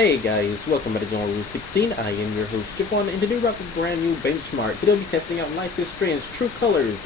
Hey guys, welcome back to John 16. I am your host, Javon, and today we're about a brand new benchmark. Today we'll be testing out Life is Strange True Colors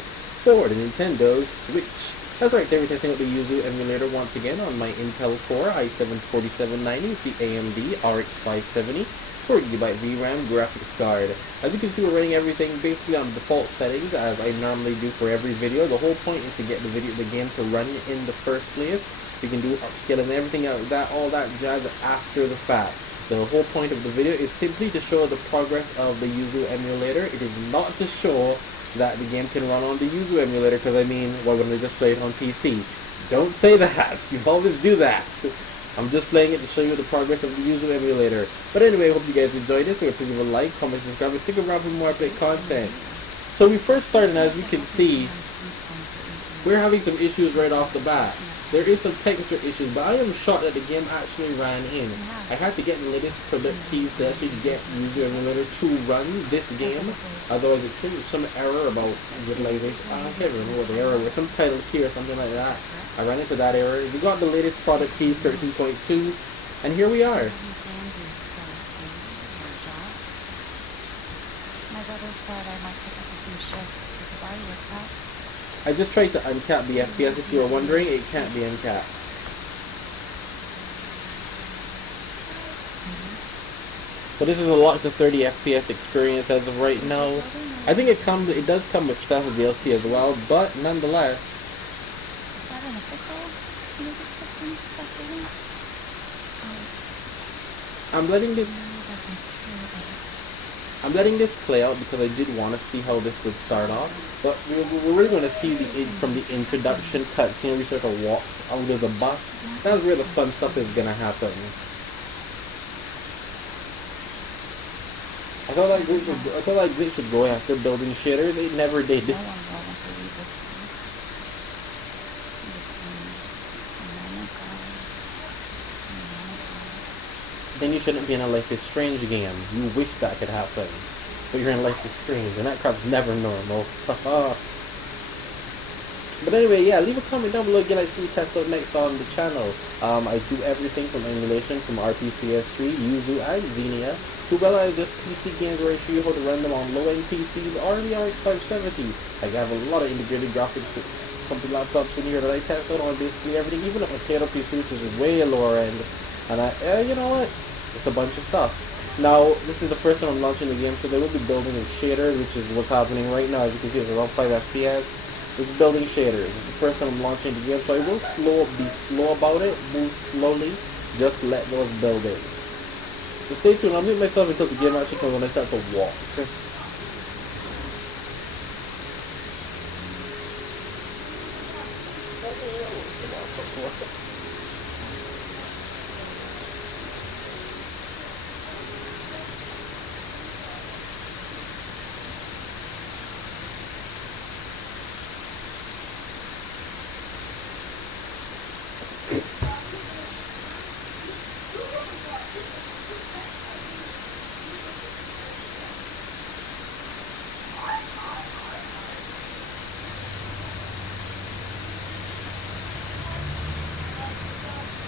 for the Nintendo Switch. That's right, today we're testing out the YUZU emulator once again on my Intel Core i7-4790 with the AMD RX-570 4GB VRAM graphics card. As you can see, we're running everything basically on default settings as I normally do for every video. The whole point is to get the game to run in the first place. You can do upscaling and everything else, all that jazz after the fact. The whole point of the video is simply to show the progress of the YUZU emulator. It is not to show that the game can run on the YUZU emulator, because I mean, why wouldn't they just play it on PC? Don't say that. You always do that. I'm just playing it to show you the progress of the YUZU emulator. But anyway, I hope you guys enjoyed this. Please leave a like, comment, subscribe, and stick around for more update content. So we first started, as you can see, we're having some issues right off the bat. There is some texture issues, but I am shocked that the game actually ran in. I had to get the latest product keys to actually get YUZU emulator to run this game. Otherwise, it created some error about visualization. I can't remember what the error was. Some title key or something like that. I ran into that error. We got the latest product keys, 13.2, and here we are. My brother said I might pick up a few shifts if the body works out. I just tried to uncap the FPS. If you were wondering, it can't be uncapped. But this is a locked to 30 FPS experience as of right now. I think it does come with stuff with DLC as well, but nonetheless. Is that an official music system that they're doing? I'm letting this play out because I did want to see how this would start off. But we're really going to see from the introduction cutscene, we start to walk out of the bus. That's where the fun stuff is going to happen. I thought that glitch would go after building shaders. It never did. No one will once I leave this place. I'm just a normal guy. Then you shouldn't be in a Life is Strange game. You wish that could happen. But you're in Life is Strange, and that crap's never normal. But anyway, yeah, leave a comment down below if you'd like to see me test out next on the channel. I do everything from emulation, from RPCS3, YUZU, and Xenia, to well as just PC games where I show you how to run them on low-end PCs or on the RX-570. I have a lot of integrated graphics company laptops in here that I test out on basically everything, even a potato PC, which is way lower end. And you know what? It's a bunch of stuff. Now, this is the first time I'm launching the game, so they will be building in shaders, which is what's happening right now. As you can see, it's around 5 FPS. It's building shaders. It's the first time I'm launching the game, so I will be slow about it, move slowly, just let those build in. So stay tuned. I'll mute myself until the game actually comes when I start to walk.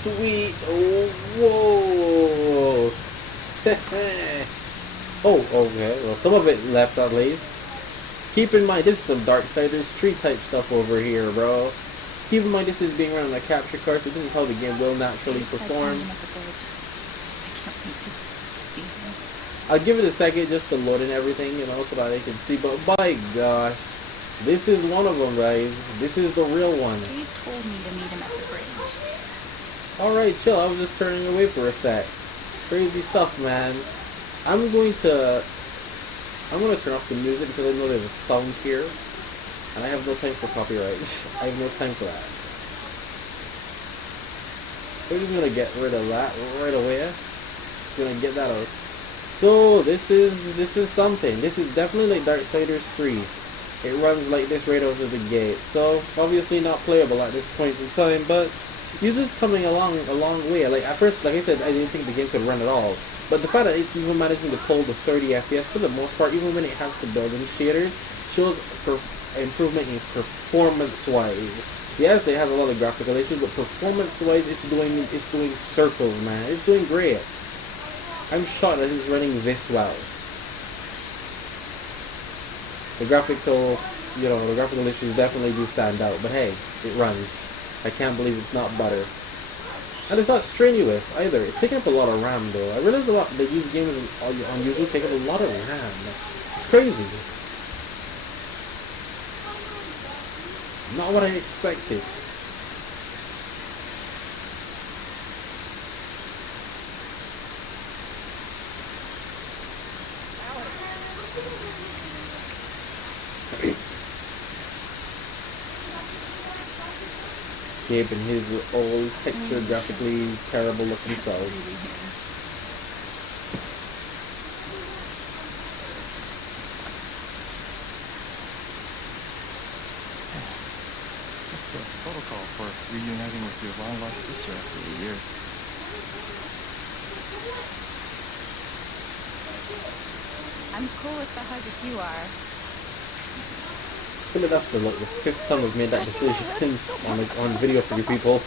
Sweet. Oh, whoa. Oh, okay. Well, some of it left at least. Keep in mind, this is some Darksiders 3 type stuff over here, bro. Keep in mind, this is being run on a capture card, so this is how the game will naturally perform. I'll give it a second just to load in everything, you know, so that I can see. But by gosh, this is one of them, guys. This is the real one. He told me to meet him at the bridge. Alright, chill. I was just turning away for a sec. Crazy stuff, man. I'm going to turn off the music because I know there's a sound here. And I have no time for copyrights. I have no time for that. We're just going to get rid of that right away. Just going to get that out. So, this is something. This is definitely like Darksiders 3. It runs like this right out of the gate. So, obviously not playable at this point in time, but YUZU's coming along a long way. Like at first, like I said, I didn't think the game could run at all. But the fact that it's even managing to pull the 30 FPS for the most part, even when it has to build in shaders, shows improvement in performance-wise. Yes, they have a lot of graphical issues, but performance-wise, it's doing circles, man. It's doing great. I'm shocked that it's running this well. The graphical, the graphical issues definitely do stand out, but hey, it runs. I can't believe it's not butter. And it's not strenuous either. It's taking up a lot of RAM though. I realize a lot that these games on YUZU take up a lot of RAM. It's crazy. Not what I expected. Gabe and his old texture graphically terrible looking self. That's the protocol for reuniting with your long lost sister after 8 years. I'm cool with the hug if you are. I feel like that's the fifth time we've made that decision on video for you people.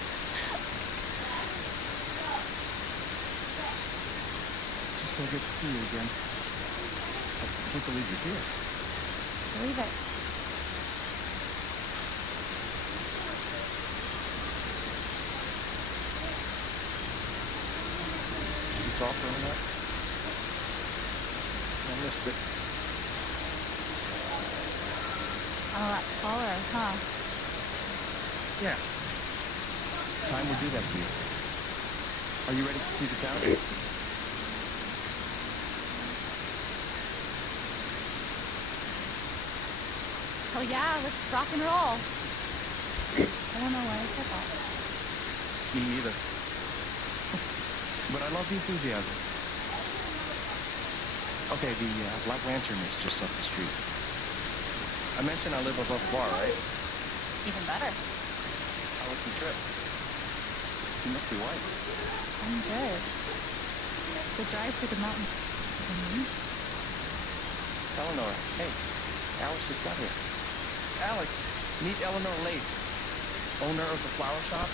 It's just so good to see you again. I can't believe you're here. Believe it. You saw for that? I missed it. A lot taller, huh? Yeah. Time would do that to you. Are you ready to see the town? Hell yeah, let's rock and roll. I don't know why I said that. Me either. But I love the enthusiasm. Okay, the Black Lantern is just up the street. I mentioned I live above the bar, right? Even better. How was the trip? You must be white. I'm good. The drive through the mountain was amazing. Eleanor, hey, Alex just got here. Alex, meet Eleanor Leith, owner of the flower shop,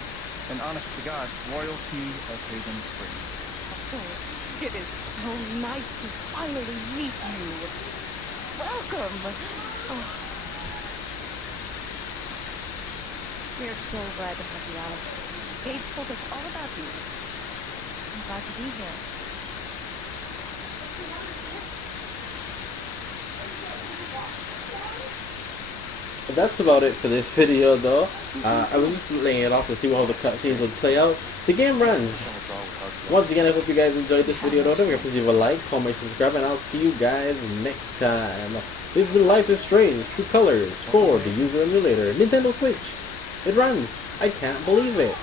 and honest to God, royalty of Haven Springs. Oh, it is so nice to finally meet you. Welcome. Oh. We are so glad to have you, Alex. Gabe told us all about you. I'm glad to be here. That's about it for this video though. I was just laying it off to see how the cutscenes would play out. The game runs. Once again, I hope you guys enjoyed this video though. Don't forget to leave a like, comment, subscribe, and I'll see you guys next time. This has been Life is Strange True Colors for the YUZU Emulator, Nintendo Switch. It runs. I can't believe it.